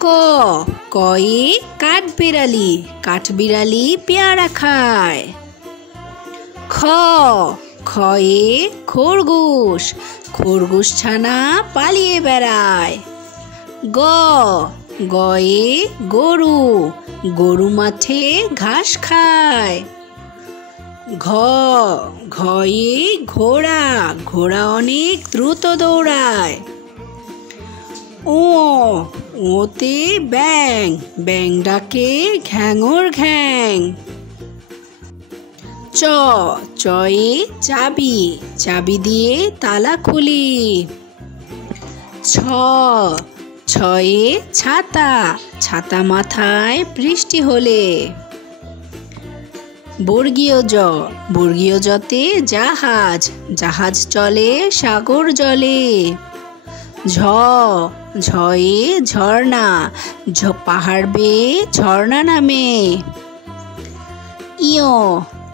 ক কয়ে কাঠবিড়ালি, কাঠবিড়ালি পেয়ারা খায়। খ খয়ে খরগোশ, খরগোশ ছানা পালিয়ে বেড়ায়। গ গয়ে গরু, গরু মাঠে ঘাস খায়। ঘ ঘয়ে ঘোড়া, ঘোড়া অনেক দ্রুত দৌড়ায়। ও ওতে ব্যাঙ, ব্যাঙ ডাকে ঘ্যাঙর ঘ্যাং। চ চয়ে চাবি, চাবি দিয়ে তালা খুলি। ছ ছয়ে ছাতা, ছাতা মাথায় বৃষ্টি হলে। বর্গীয় জ, বর্গীয় জতে জাহাজ, জাহাজ চলে সাগর জলে। ঝ ঝয়ে ঝর্ণা, পাহাড় বেয়ে ঝর্ণা নামে। ইয়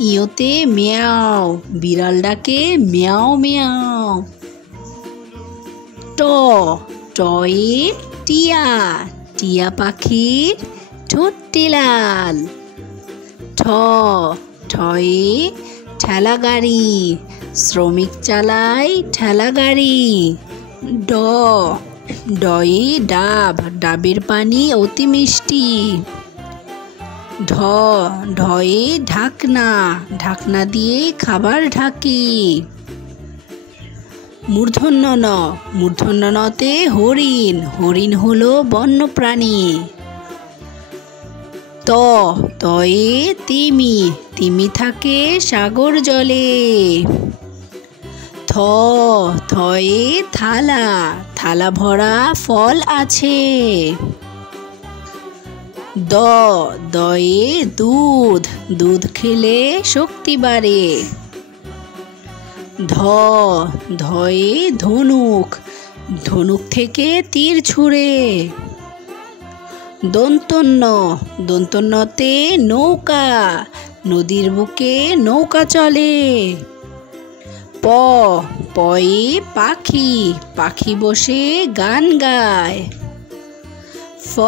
ইয়তে মেয়াও, বিড়াল ডাকে মেয়াও মেয়াও। ট টয়ে টিয়া, টিয়া পাখির ঠোঁটটি লাল। ঠ ঠয়ে ঠেলা গাড়ি, শ্রমিক চালায় ঠেলা গাড়ি। ড ডয়ে ডাব, ডাবের পানি অতি মিষ্টি। ঢ ঢয়ে ঢাকনা, ঢাকনা দিয়ে খাবার ঢাকি। মূর্ধন্য ন, মূর্ধন্য নতে হরিণ, হরিণ হলো বন্যপ্রাণী। ত তয়ে তিমি, তিমি থাকে সাগর জলে। থ থয়ে থালা, থালা ভরা ফল আছে। দ দয়ে দুধ, দুধ খেলে শক্তি বাড়ে। ধ ধয়ে ধনুক, ধনুক থেকে তীর ছুঁড়ে। দন্তন্য, দন্তন্যতে নৌকা, নদীর বুকে নৌকা চলে। প পয়ে পাখি, পাখি বসে গান গায়। ফ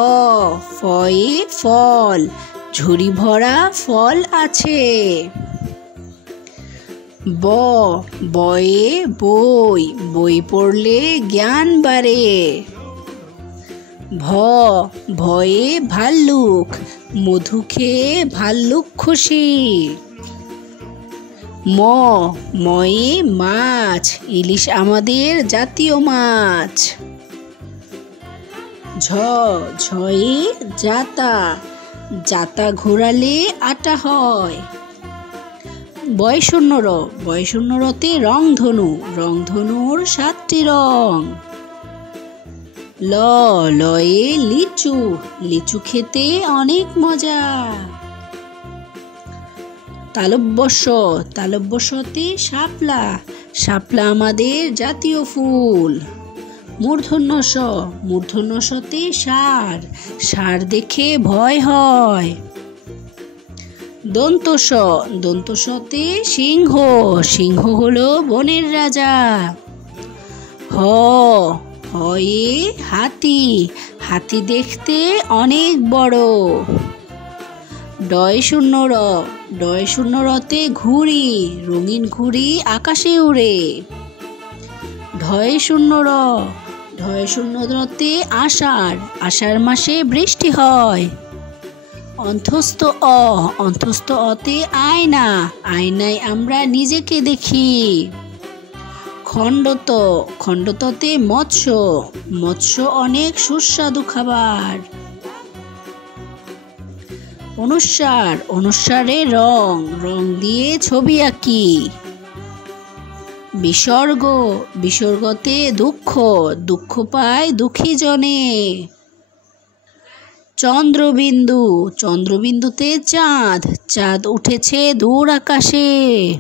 ফয়ে ফল, ঝুড়ি ভরা ফল আছে। ব বয়ে বই, বই পড়লে জ্ঞান বাড়ে। ভ ভয়ে ভাল্লুক, মধু খেয়ে ভাল্লুক খুশি। ম ময়ে মাছ, ইলিশ আমাদের জাতীয় মাছ। ঝ ঝয়ে জাতা, জাতা ঘোরালে আটা হয়। বয়শূন্য র, বয়শূন্য রতে রংধনু, রংধনুর 7টি রং। ল লয়ে লিচু, লিচু খেতে অনেক মজা। তালব্যশ, তালব্যশতে শাপলা, শাপলা আমাদের জাতীয় ফুল। মূর্ধন্য স, মূর্ধন্য সতে ষাঁড়, ষাঁড় দেখে ভয় হয়। দন্ত স, দন্ত সতে সিংহ, সিংহ হলো বনের রাজা। হ হয়ে হাতি, হাতি দেখতে অনেক বড়। ডয় শূন্য র, ডয় শূন্য রতে ঘুড়ি, রঙিন ঘুড়ি আকাশে উড়ে। ঢয় শূন্য র, ঢয় শূন্য রতে আষাঢ়, আষাঢ় মাসে বৃষ্টি হয়। অন্ত্যস্ত অ, অন্ত্যস্ত অতে আয়না, আয়নায় আমরা নিজেকে দেখি। খণ্ডত, খণ্ডততে মৎস্য, মৎস্য অনেক সুস্বাদু খাবার। অনুস্বার, অনুস্বারে রং, রং দিয়ে ছবি আঁকি। বিসর্গ, বিসর্গতে দুঃখ, দুঃখ পায় দুঃখী জনে। চন্দ্রবিন্দু, চন্দ্রবিন্দুতে চাঁদ, চাঁদ উঠেছে দূর আকাশে।